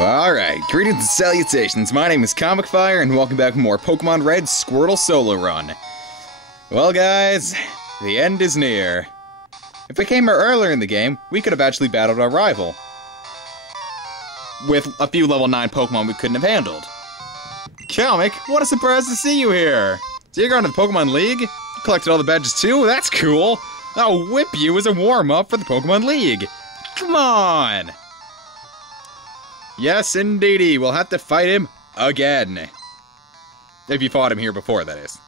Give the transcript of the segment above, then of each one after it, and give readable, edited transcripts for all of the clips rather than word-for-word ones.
Alright, greetings and salutations, my name is Comic Fire, and welcome back for more Pokemon Red Squirtle Solo Run. Well guys, the end is near. If we came here earlier in the game, we could have actually battled our rival. With a few level 9 Pokemon we couldn't have handled. Comic, what a surprise to see you here! So you're going to the Pokemon League? You collected all the badges too? That's cool! I'll whip you as a warm-up for the Pokemon League! Come on! Yes, indeedy, we'll have to fight him again. If you fought him here before, that is.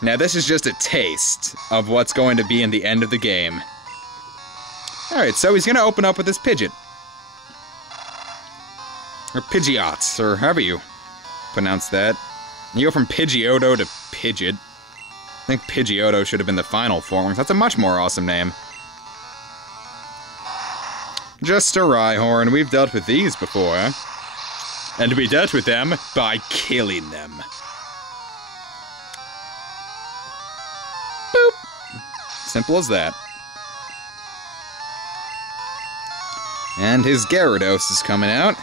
Now, this is just a taste of what's going to be in the end of the game. Alright, so he's gonna open up with this Pidgeot. Or Pidgeots, or however you pronounce that. You go from Pidgeotto to Pidgeot. I think Pidgeotto should have been the final form. That's a much more awesome name. Just a Rhyhorn. We've dealt with these before. And we dealt with them by killing them. Boop! Simple as that. And his Gyarados is coming out.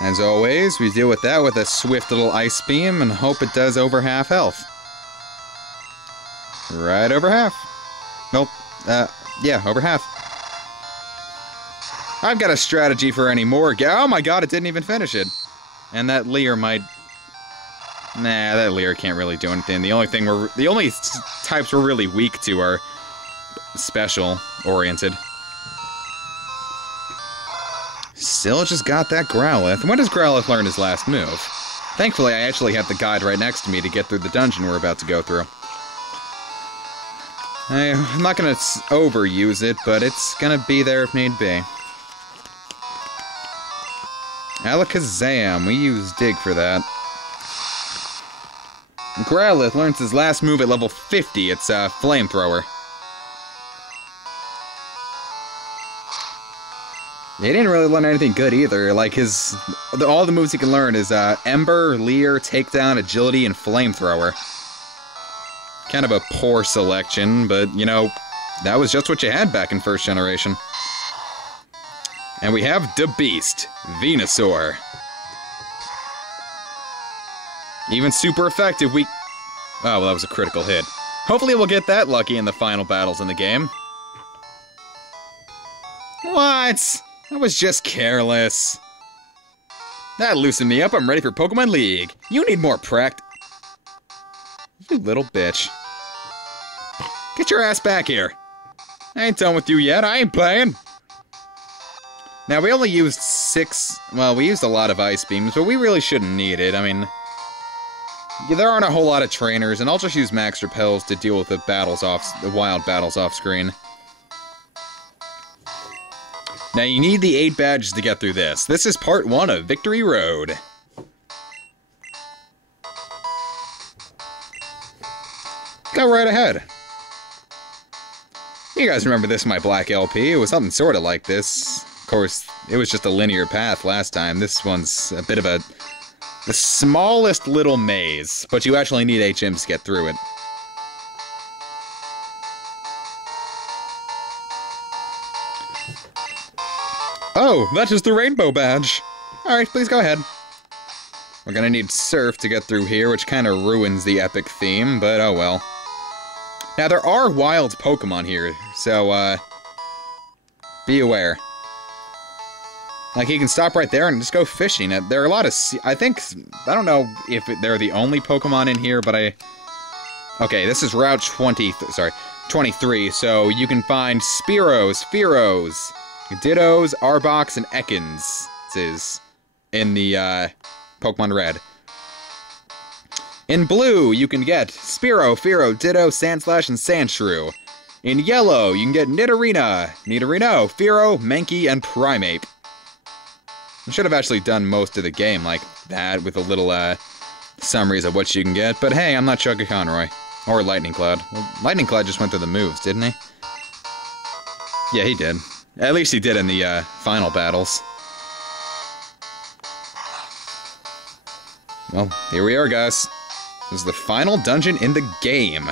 As always, we deal with that with a swift little Ice Beam and hope it does over half health. Right over half. Nope. Yeah, over half. I've got a strategy for any more. Oh my god, it didn't even finish it. And that Leer might... Nah, that Leer can't really do anything. The only types we're really weak to are special-oriented. Still just got that Growlithe. When does Growlithe learn his last move? Thankfully, I actually have the guide right next to me to get through the dungeon we're about to go through. I'm not gonna overuse it, but it's gonna be there if need be. Alakazam, we use Dig for that. Growlithe learns his last move at level 50, it's Flamethrower. He didn't really learn anything good either, like all the moves he can learn is Ember, Leer, Takedown, Agility, and Flamethrower. Kind of a poor selection, but you know, that was just what you had back in first generation. And we have the Beast, Venusaur. Even super effective, Oh, well, that was a critical hit. Hopefully we'll get that lucky in the final battles in the game. What? I was just careless. That loosened me up, I'm ready for Pokemon League. You need more practice. You little bitch. Get your ass back here. I ain't done with you yet, I ain't playing. Now, we only used 6... Well, we used a lot of Ice Beams, but we really shouldn't need it. I mean, there aren't a whole lot of trainers, and I'll just use Max Repels to deal with the wild battles off-screen. Now, you need the 8 badges to get through this. This is part 1 of Victory Road. Go right ahead. You guys remember this in my Black LP. It was something sort of like this. Of course, it was just a linear path last time. This one's a bit of the smallest little maze, but you actually need HMs to get through it. Oh, that is the Rainbow Badge. Alright, please go ahead. We're gonna need Surf to get through here, which kind of ruins the epic theme, but oh well. Now, there are wild Pokemon here, so, be aware. Like, you can stop right there and just go fishing. There are a lot of I don't know if they're the only Pokemon in here, but okay, this is Route 23, so you can find Spearows, Fearows, Dittos, Arboks, and Ekans in the, Pokemon Red. In blue, you can get Spearow, Fearow, Ditto, Sandslash, and Sandshrew. In yellow, you can get Nidorino, Fearow, Mankey, and Primeape. I should have actually done most of the game like that, with a little, summaries of what you can get, but hey, I'm not Chugga Conroy. Or Lightning Cloud. Well, Lightning Cloud just went through the moves, didn't he? Yeah, he did. At least he did in the, final battles. Well, here we are, guys. This is the final dungeon in the game.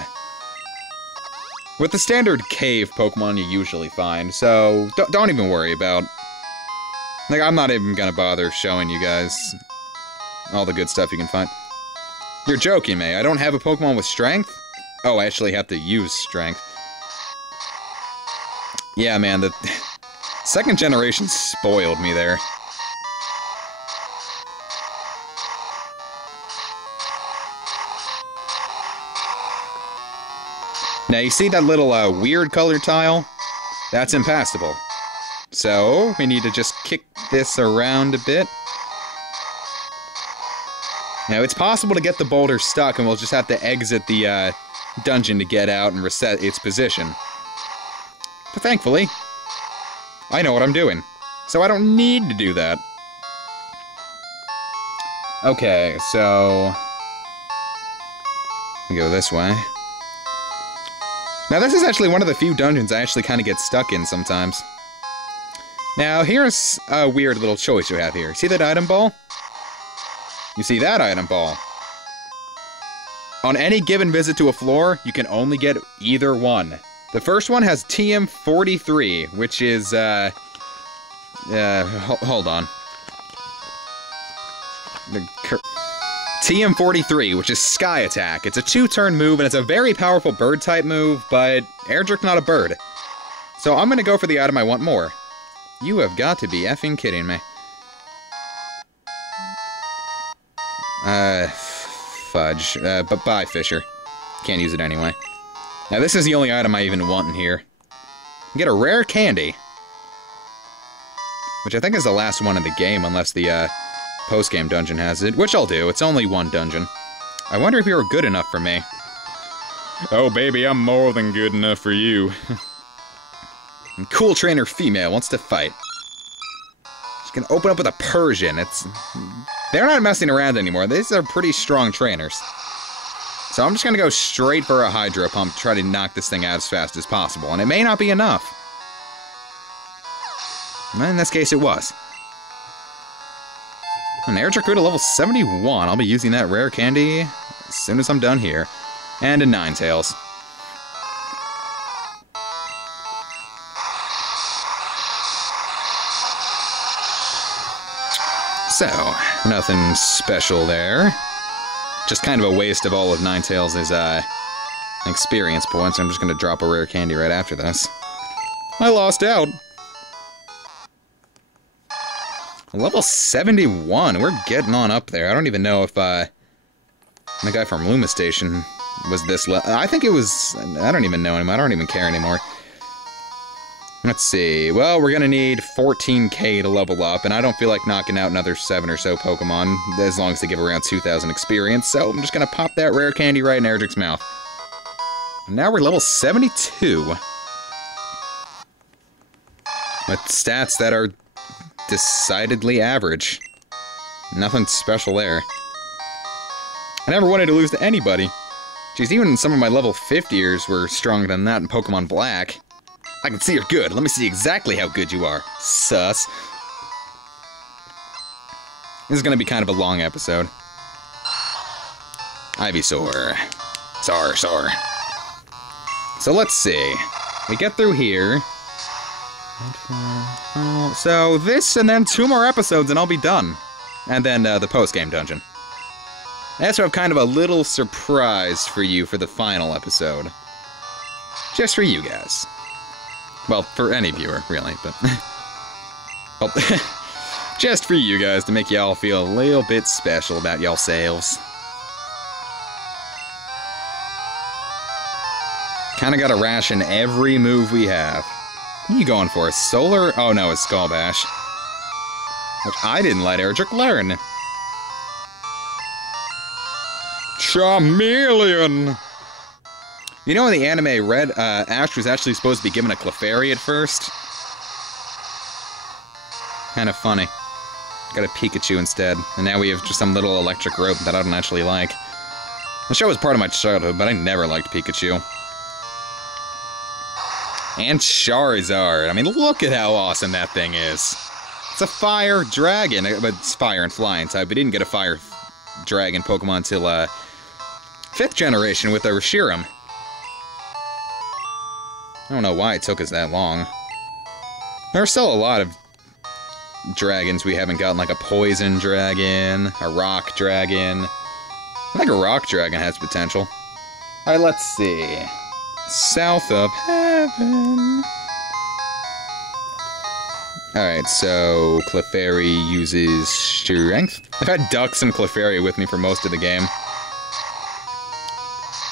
With the standard cave Pokemon you usually find, so don't even worry about Like, I'm not even gonna bother showing you guys all the good stuff you can find. You're joking me. I don't have a Pokemon with strength? Oh, I actually have to use strength. Yeah, man, the second generation spoiled me there. Now, you see that little weird colored tile? That's impassable. So, we need to just kick this around a bit. Now, it's possible to get the boulder stuck, and we'll just have to exit the dungeon to get out and reset its position. But thankfully, I know what I'm doing, so I don't need to do that. Okay, so... we go this way. Now, this is actually one of the few dungeons I actually kind of get stuck in sometimes. Now, here's a weird little choice you have here. See that item ball? You see that item ball? On any given visit to a floor, you can only get either one. The first one has TM43, which is, hold on. TM43, which is Sky Attack. It's a 2-turn move, and it's a very powerful bird-type move, but Erdrick's not a bird. So I'm gonna go for the item I want more. You have got to be effing kidding me. Fudge. But bye, Fisher. Can't use it anyway. Now, this is the only item I even want in here. Get a rare candy. Which I think is the last one in the game, unless the, post-game dungeon has it. Which I'll do. It's only one dungeon. I wonder if you're good enough for me. Oh, baby, I'm more than good enough for you. Cool trainer female wants to fight. She's gonna open up with a Persian. They're not messing around anymore. These are pretty strong trainers. So I'm just gonna go straight for a Hydro Pump to try to knock this thing out as fast as possible. And it may not be enough. In this case, it was. An Erdrick grew to level 71. I'll be using that rare candy as soon as I'm done here. And a Ninetales. So, nothing special there. Just kind of a waste of all of Ninetales' experience points. I'm just going to drop a rare candy right after this. I lost out. Level 71. We're getting on up there. I don't even know if the guy from Luma Station was this level. I think it was... I don't even know him. I don't even care anymore. Let's see. Well, we're gonna need 14k to level up, and I don't feel like knocking out another 7 or so Pokemon, as long as they give around 2,000 experience, so I'm just gonna pop that rare candy right in Erdrick's mouth. And now we're level 72. With stats that are decidedly average. Nothing special there. I never wanted to lose to anybody. Jeez, even some of my level 50ers were stronger than that in Pokemon Black. I can see you're good. Let me see exactly how good you are. Sus. This is gonna be kind of a long episode. Ivysaur. Sar. So let's see. We get through here. So this and then 2 more episodes and I'll be done. And then the post-game dungeon. I also have kind of a little surprise for you for the final episode. Just for you guys. Well, for any viewer, really, but... well, just for you guys to make y'all feel a little bit special about y'all-selves. Kinda gotta ration every move we have. What are you going for? Solar? Oh no, it's Skull Bash. Which I didn't let Erdrick learn. Charmeleon! You know in the anime, Ash was actually supposed to be given a Clefairy at first? Kind of funny. Got a Pikachu instead, and now we have just some little electric rope that I don't actually like. The show was part of my childhood, but I never liked Pikachu. And Charizard. I mean, look at how awesome that thing is. It's a fire dragon, but it's fire and flying type. We didn't get a fire dragon Pokemon until 5th generation with a Reshiram. I don't know why it took us that long. There are still a lot of dragons we haven't gotten, like a poison dragon, a rock dragon. I think a rock dragon has potential. Alright, let's see. South of Heaven. Alright, so Clefairy uses Strength. I've had Ducks and Clefairy with me for most of the game.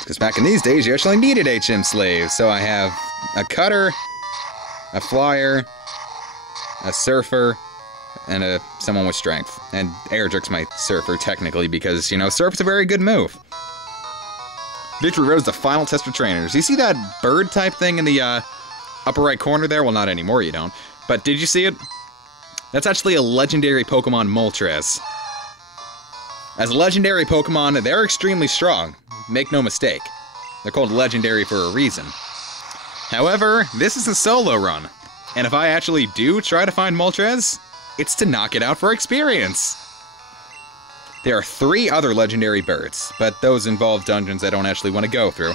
Because back in these days, you actually needed HM slaves. So I have a Cutter, a Flyer, a Surfer, and someone with Strength. And Erdrick's my Surfer, technically, because, you know, Surf's a very good move. Victory Road's the final test for trainers. You see that bird-type thing in the upper right corner there? Well, not anymore, you don't. But did you see it? That's actually a legendary Pokemon Moltres. As a legendary Pokemon, they're extremely strong. Make no mistake. They're called legendary for a reason. However, this is a solo run. And if I actually do try to find Moltres, it's to knock it out for experience. There are 3 other legendary birds, but those involve dungeons I don't actually want to go through.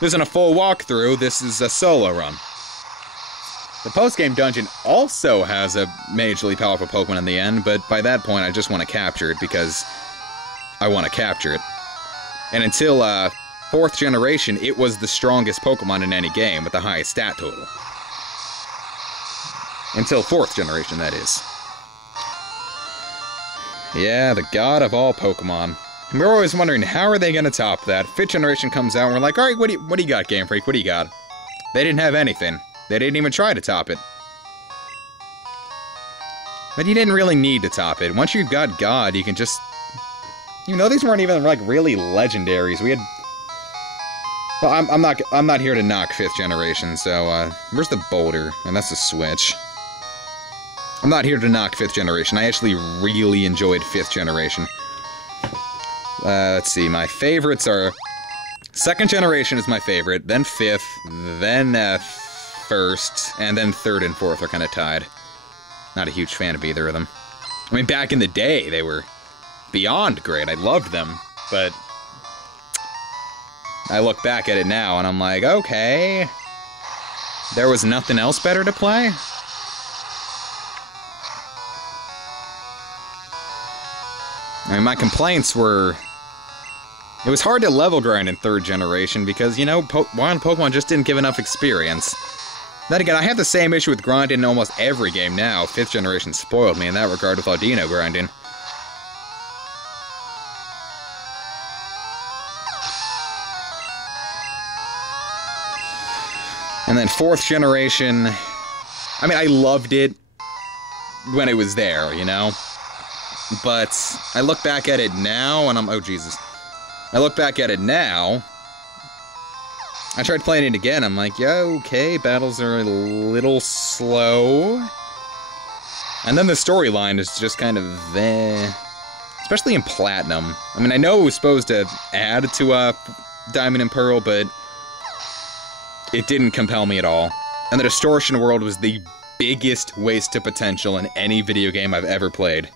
This isn't a full walkthrough, this is a solo run. The post-game dungeon also has a majorly powerful Pokemon in the end, but by that point I just want to capture it because I want to capture it. And until 4th generation, it was the strongest Pokemon in any game with the highest stat total. Until 4th generation, that is. Yeah, the god of all Pokemon. And we're always wondering, how are they going to top that? 5th generation comes out and we're like, alright, what do you got, Game Freak? What do you got? They didn't have anything. They didn't even try to top it. But you didn't really need to top it. Once you've got God, you can just... You know, these weren't even, like, really legendaries. We had... Well, I'm not here to knock 5th generation, so, where's the boulder? And that's the switch. I'm not here to knock 5th generation. I actually really enjoyed 5th generation. Let's see, my favorites are... 2nd generation is my favorite, then 5th, then, 1st, and then 3rd and 4th are kind of tied. Not a huge fan of either of them. I mean, back in the day, they were beyond great. I loved them, but I look back at it now and I'm like, okay, there was nothing else better to play? I mean, my complaints were... It was hard to level grind in 3rd generation because, you know, wild Pokemon just didn't give enough experience. Then again, I have the same issue with grinding in almost every game now. 5th generation spoiled me in that regard with Audino grinding. And then 4th generation... I mean, I loved it when it was there, you know? But I look back at it now and I'm... Oh, Jesus. I look back at it now... I tried playing it again, I'm like, yeah, okay, battles are a little slow. And then the storyline is just kind of there. Especially in Platinum. I mean, I know it was supposed to add to Diamond and Pearl, but it didn't compel me at all. And the Distortion World was the biggest waste of potential in any video game I've ever played.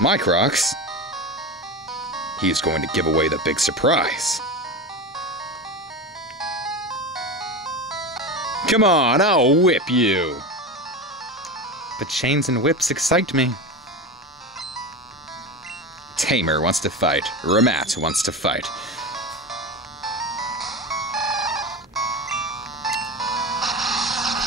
My Crocs. He's going to give away the big surprise. Come on, I'll whip you! But chains and whips excite me. Tamer wants to fight. Ramat wants to fight.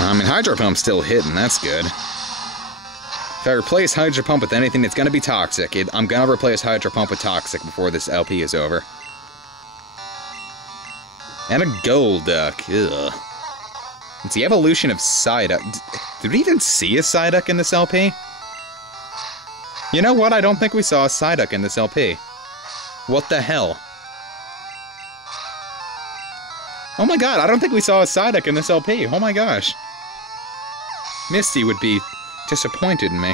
I mean, Hydro Pump's still hitting, that's good. If I replace Hydro Pump with anything, it's gonna be Toxic. I'm gonna replace Hydro Pump with Toxic before this LP is over. And a Golduck, ugh. It's the evolution of Psyduck. Did we even see a Psyduck in this LP? You know what? I don't think we saw a Psyduck in this LP. What the hell? Oh my god, I don't think we saw a Psyduck in this LP. Oh my gosh. Misty would be disappointed in me.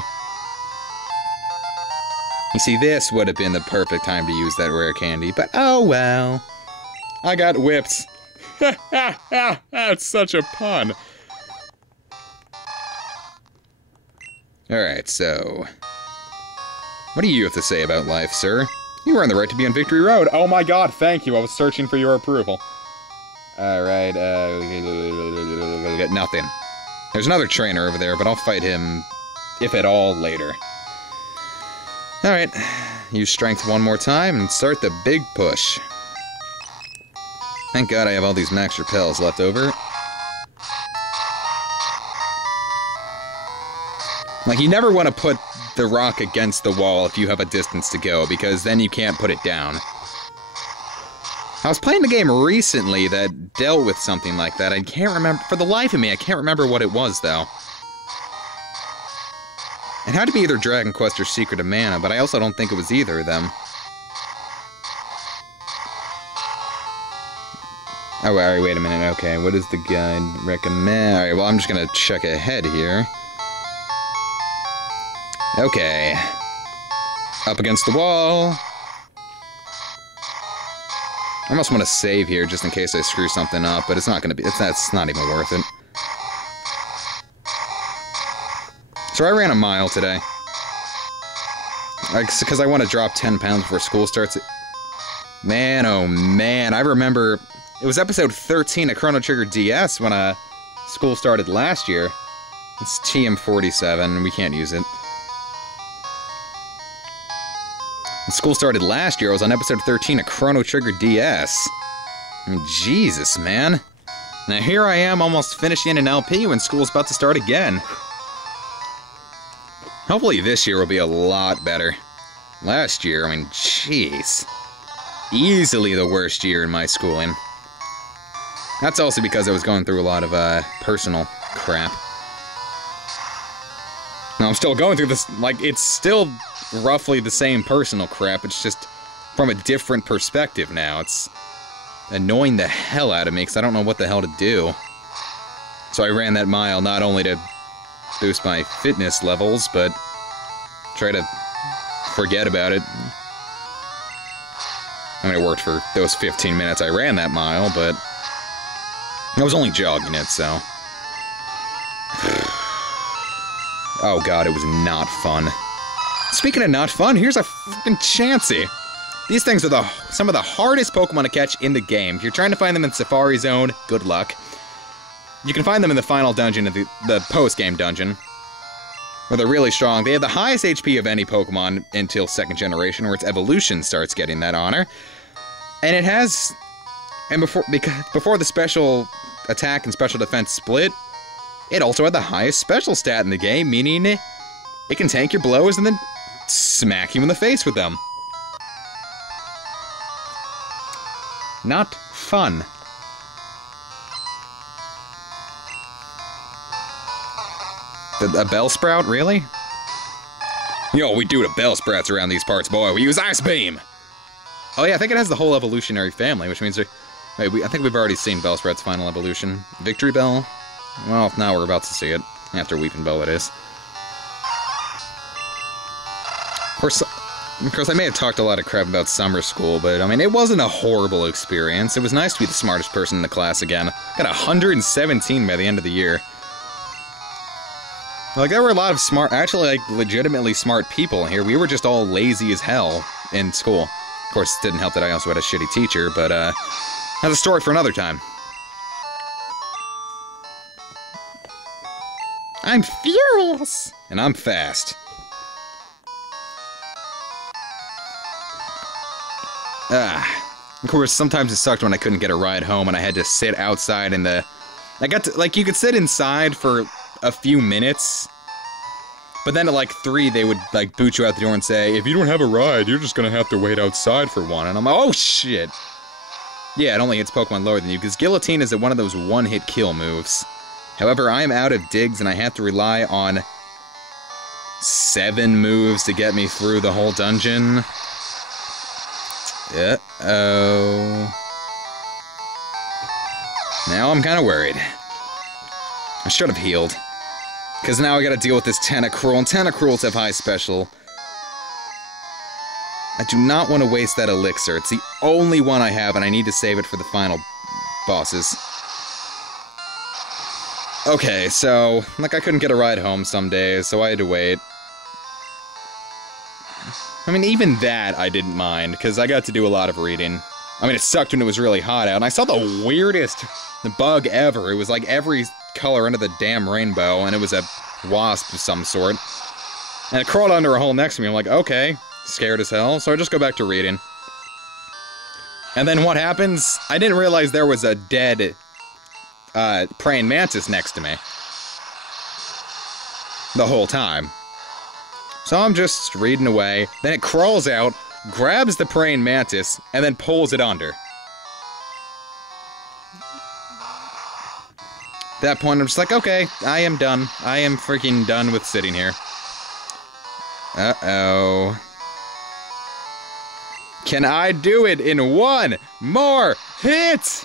You see, this would have been the perfect time to use that rare candy, but oh well. I got whipped. That's such a pun. Alright, so... What do you have to say about life, sir? You earned the right to be on Victory Road. Oh my god, thank you. I was searching for your approval. Alright, nothing. There's another trainer over there, but I'll fight him, if at all, later. Alright, use strength one more time and start the big push. Thank God I have all these max repels left over. Like, you never want to put the rock against the wall if you have a distance to go, because then you can't put it down. I was playing a game recently that dealt with something like that. I can't remember, for the life of me, I can't remember what it was, though. It had to be either Dragon Quest or Secret of Mana, but I also don't think it was either of them. Oh, alright, wait a minute, okay, what does the guide recommend? Alright, well, I'm just gonna check ahead here. Okay. Up against the wall. I almost want to save here just in case I screw something up, but it's not gonna be, that's not even worth it. So I ran a mile today. Because I want to drop 10 pounds before school starts. Man, oh man, I remember... It was episode 13 of Chrono Trigger DS when school started last year. It's TM47, we can't use it. When school started last year, I was on episode 13 of Chrono Trigger DS. I mean, Jesus, man. Now here I am almost finishing an LP when school's about to start again. Hopefully this year will be a lot better. Last year, I mean, jeez. Easily the worst year in my schooling. That's also because I was going through a lot of, personal crap. Now, I'm still going through this, like, it's still roughly the same personal crap, it's just from a different perspective now. It's annoying the hell out of me, because I don't know what the hell to do. So I ran that mile not only to boost my fitness levels, but try to forget about it. I mean, it worked for those 15 minutes I ran that mile, but I was only jogging it, so... Oh god, it was not fun. Speaking of not fun, here's a fucking Chansey. These things are some of the hardest Pokemon to catch in the game. If you're trying to find them in Safari Zone, good luck. You can find them in the final dungeon of the post-game dungeon, where they're really strong. They have the highest HP of any Pokemon until 2nd generation, where its evolution starts getting that honor. And it has... And before the special attack and special defense split, it also had the highest special stat in the game, meaning it can tank your blows and then smack you in the face with them. Not fun. A Bellsprout, really? Yo, we do the Bellsprouts around these parts, boy. We use Ice Beam! Oh yeah, I think it has the whole evolutionary family, which means... Wait, I think we've already seen Bellsprout's final evolution. Victory Bell? Well, now we're about to see it. After Weeping Bell, it is. Of course, I may have talked a lot of crap about summer school, but, I mean, it wasn't a horrible experience. It was nice to be the smartest person in the class again. Got 117 by the end of the year. Like, there were a lot of smart, actually, like, legitimately smart people here. We were just all lazy as hell in school. Of course, it didn't help that I also had a shitty teacher, but, that's a story for another time. I'm furious! And I'm fast. Of course, sometimes it sucked when I couldn't get a ride home and I had to sit outside in the... I got to, like, you could sit inside for a few minutes, but then at, like, 3, they would, like, boot you out the door and say, if you don't have a ride, you're just gonna have to wait outside for one. And I'm like, oh, shit! Yeah, it only hits Pokemon lower than you, because Guillotine is one of those one-hit kill moves. However, I am out of digs, and I have to rely on 7 moves to get me through the whole dungeon. Uh-oh. Now I'm kind of worried. I should have healed. Because now I gotta deal with this Tentacruel, and Tentacruels have high special. I do not want to waste that elixir. It's the only one I have, and I need to save it for the final bosses. Okay, so, like, I couldn't get a ride home some days, so I had to wait. I mean, even that I didn't mind, because I got to do a lot of reading. I mean, it sucked when it was really hot out, and I saw the weirdest bug ever. It was like every color under the damn rainbow, and it was a wasp of some sort. And it crawled under a hole next to me. I'm like, okay, scared as hell, so I just go back to reading. And then what happens? I didn't realize there was a dead praying mantis next to me the whole time. So I'm just reading away, then it crawls out, grabs the praying mantis, and then pulls it under. At that point, I'm just like, okay, I am done. I am freaking done with sitting here. Uh-oh. Can I do it in one more hit?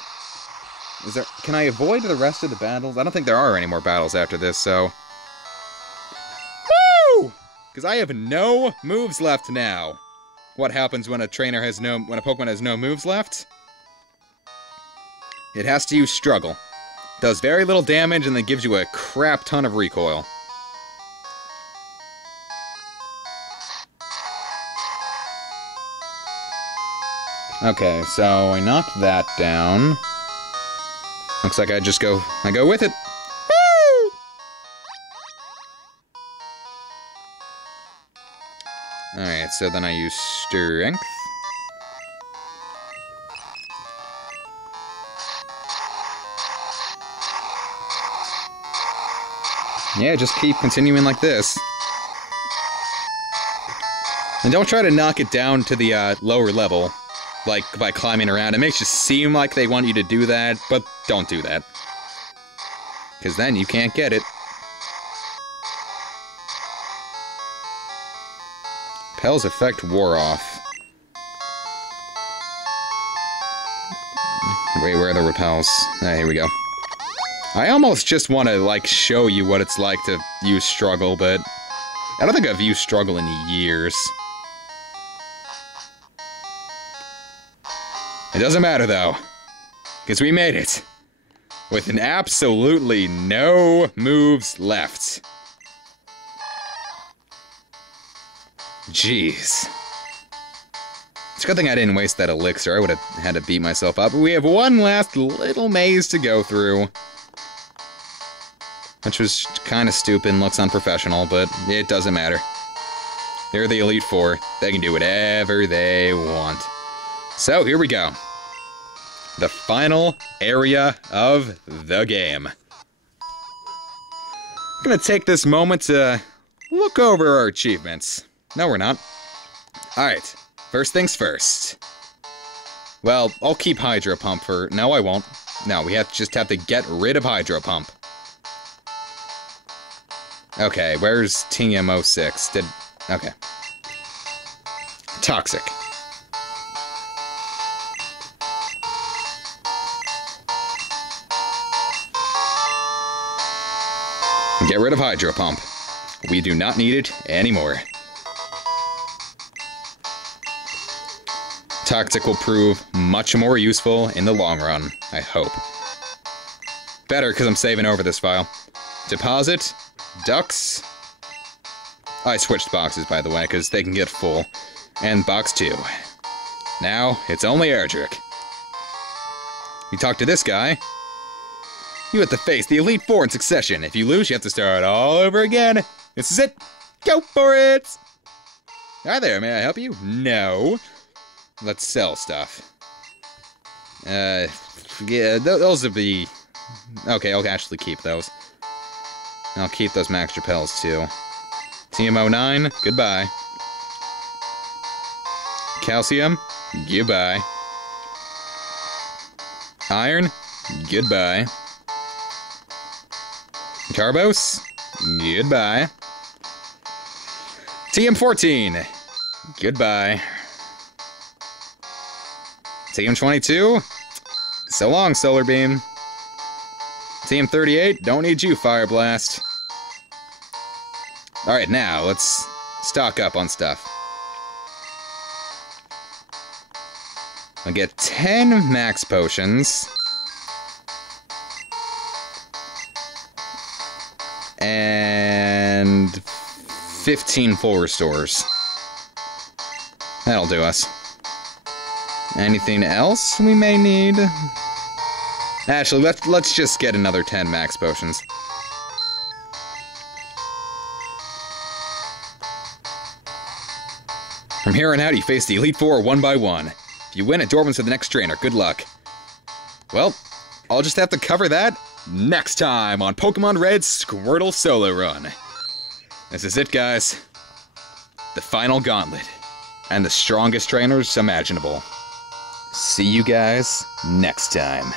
Can I avoid the rest of the battles? I don't think there are any more battles after this, so... Woo! Because I have no moves left now. What happens when a when a Pokemon has no moves left? It has to use Struggle. Does very little damage and then gives you a crap ton of recoil. Okay, so I knocked that down. Looks like I go with it. Woo! Alright, so then I use Strength. Yeah, just keep continuing like this. And don't try to knock it down to the lower level, like by climbing around. It makes you seem like they want you to do that, but don't do that. Because then you can't get it. Repel's effect wore off. Wait, where are the repels? Ah, here we go. I almost just want to, like, show you what it's like to use Struggle, but I don't think I've used Struggle in years. It doesn't matter, though, because we made it with an absolutely no moves left. Jeez. It's a good thing I didn't waste that elixir. I would have had to beat myself up. But we have one last little maze to go through. Which was kind of stupid and looks unprofessional, but it doesn't matter. They're the Elite Four. They can do whatever they want. So, here we go. The final area of the game. I'm gonna take this moment to look over our achievements. No, we're not. Alright, first things first. Well, I'll keep Hydro Pump for... No, I won't. No, we just have to get rid of Hydro Pump. Okay, where's TM06? Okay. Toxic. Get rid of Hydro Pump. We do not need it anymore. Toxic will prove much more useful in the long run, I hope. Better, because I'm saving over this file. Deposit, Ducks. I switched boxes, by the way, because they can get full. And box 2. Now, it's only Erdrick. You talk to this guy. You have to face the Elite Four in succession. If you lose, you have to start all over again. This is it. Go for it! Hi there, may I help you? No. Let's sell stuff. Yeah, those would be... Okay, I'll actually keep those. I'll keep those max repels, too. TM09, goodbye. Calcium, goodbye. Iron, goodbye. Carbos, goodbye. TM14, goodbye. TM22, so long, Solar Beam. TM38, don't need you, Fire Blast. Alright, now, let's stock up on stuff. I'll get 10 max potions. And 15 full restores. That'll do us. Anything else we may need? Actually, let's just get another 10 max potions. From here on out, you face the Elite Four one by one. If you win, it door opens to the next trainer. Good luck. Well, I'll just have to cover that next time on Pokemon Red's Squirtle Solo Run. This is it, guys. The final gauntlet. And the strongest trainers imaginable. See you guys next time.